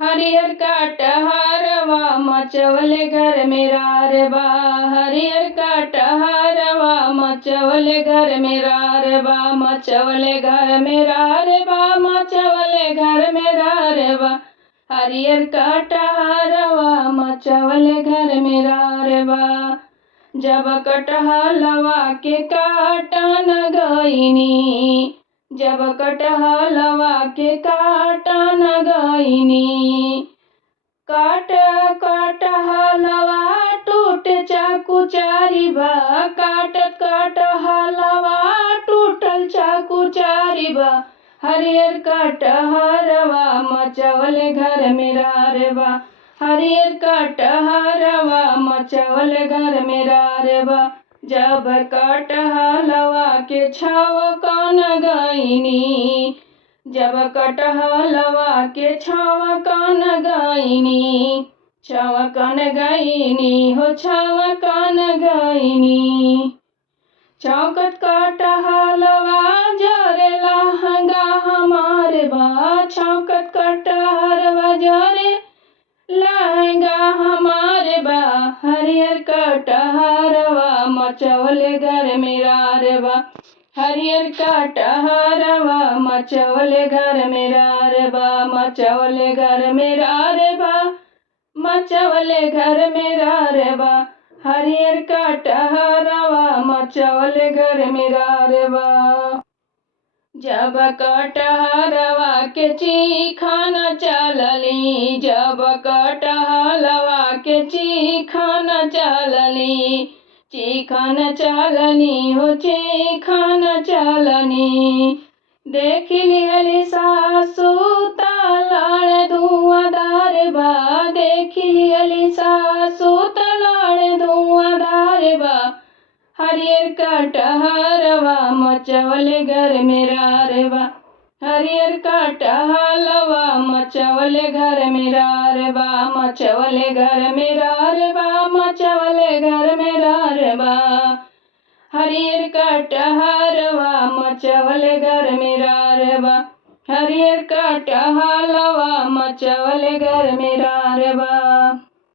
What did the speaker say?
हरियर कटहरवा मचवले घर मेरा रे बा। हरियर कटहरवा मचवले घर मेरा रे बा। मचवले घर मेरा रे बा। मचवले घर मेरा रे बा। हरियर कटहरवा मचवले घर मेरा रे बा। जब कटहलवा के काटन गईनी, जब कटहलवा के काटन गईनी, कटहलवा टूट चाकू चारी बा। काटत कटहलवा टूटल चाकू चारी बा। हरियर कटहरवा मचवले घर मेरा रे बा। हरियर कटहरवा मचवले घर मेरा रे बा। जब कटहलवा के छौकन गईनी, जब कटहलवा के छौकन गईनी, छौकन गईनी हो छौकन गईनी। चौकत कटहलवा जरे लहंगा हमारे बा। चौकत कटहलवा जरे लहंगा हमारे बा। हरियर कटहरवा मचवले घर मेरा रे बा। हरियर कटहरवा मचवले घर मेरा रे बा। मचवले घर मेरा रे बा। मचवले घर मेरा रे बा। हरियर कटहरवा मचवले घर मेरा रे बा। जब कटहरवा के चीखन चलली, जब कटहलवा के चीखन चलली, चीखन चलनी हो चीखन चलनी। देख लिहली सासू तलाड़ धुआंधार बा। देख लिहली सासू तलाड़ धुआंधार बा। हरियर कटहरवा मचवले घर मेरा रे बा। हरियर कटहलवा मचवले घर मेरा रे बा। मचवले घर मेरा रे बा। मचवले घर मेरा रे बा। हरियर कटहरवा मचवले घर मेरा रे बा। हरियर कटहलवा मचवले घर मेरा रे बा।